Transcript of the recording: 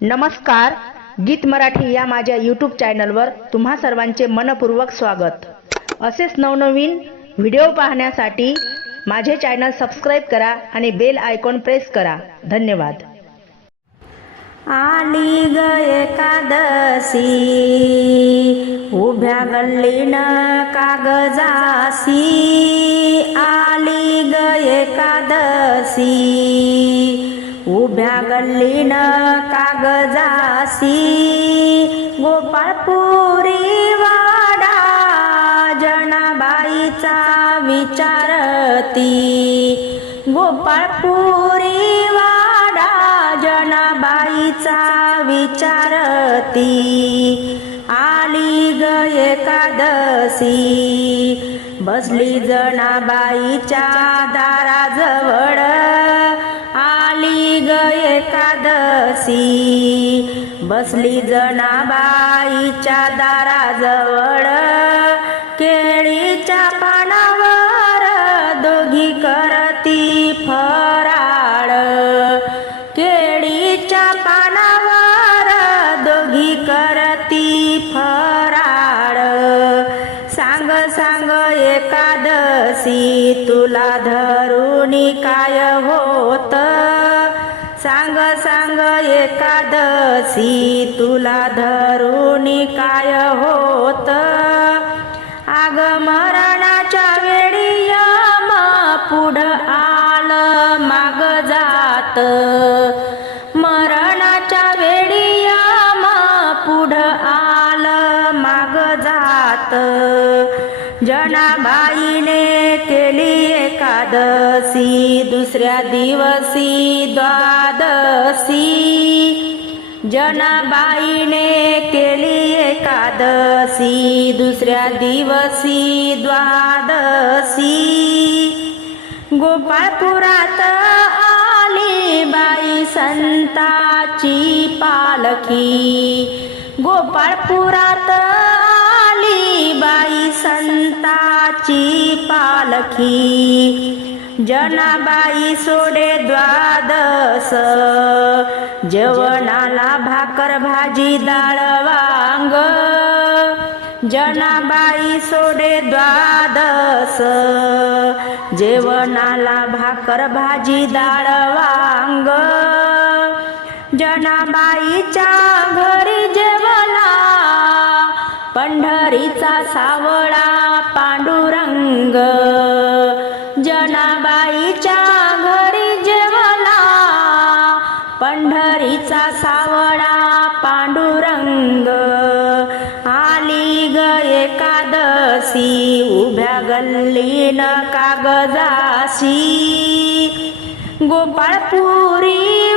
नमस्कार गीत मराठी या माझ्या यूट्यूब चॅनलवर तुम्हा सर्वांचे मनपूर्वक स्वागत. असेच नवनवीन व्हिडिओ पाहण्यासाठी माझे चॅनल सबस्क्राईब करा आणि बेल आयकॉन प्रेस करा. धन्यवाद. आली ग एकादशी उभ्या गल्लीन कागजासी आली ग एकादशी उभ्या गल्लीन कागजासी गोपाळपुरी वाडा जनाबाईचा विचारती गोपाळपुरी वाडा जनाबाईचा विचारती आली ग एकादशी बसली जनाबाईच्या दाराजवळ. ग एकादशी. बसली जनाबाईच्या दाराजवळ केळीच्या पानावर दोघी करती फराळ. केळीच्या पानावर दोघी करती फराळ. सांग सांग एकादशी तुला धरुणी काय होतं? सांग सांग एकादशी तुला धरुणी काय होत? आग मरणाच्या वेळी यम पुढं आलं माग जात. मरणाच्या वेळी यम पुढं आलं माग जात. जनाबाईने एकादशी दुसऱ्या दिवशी द्वादशी. जनाबाईने केली एकादशी दुसऱ्या दिवशी द्वादशी. गोपाळपुरात आली बाई संताची पालखी. गोपाळपुरात संताची पालखी. जनाबाई सोडे द्वादस जेवणाला भाकर भाजी डाळ वांग. जनाबाई सोडे द्वादस जेवणाला भाकर भाजी डाळ वांग. जनाबाईच्या घरी जे पंढरीचा सावळा पांडुरंग. जनाबाईच्या घरी जेवला. पंढरीचा सावळा पांडुरंग. आली ग एकादशी. उभ्या गल्लीन कागजाशी. गोपाळपुरी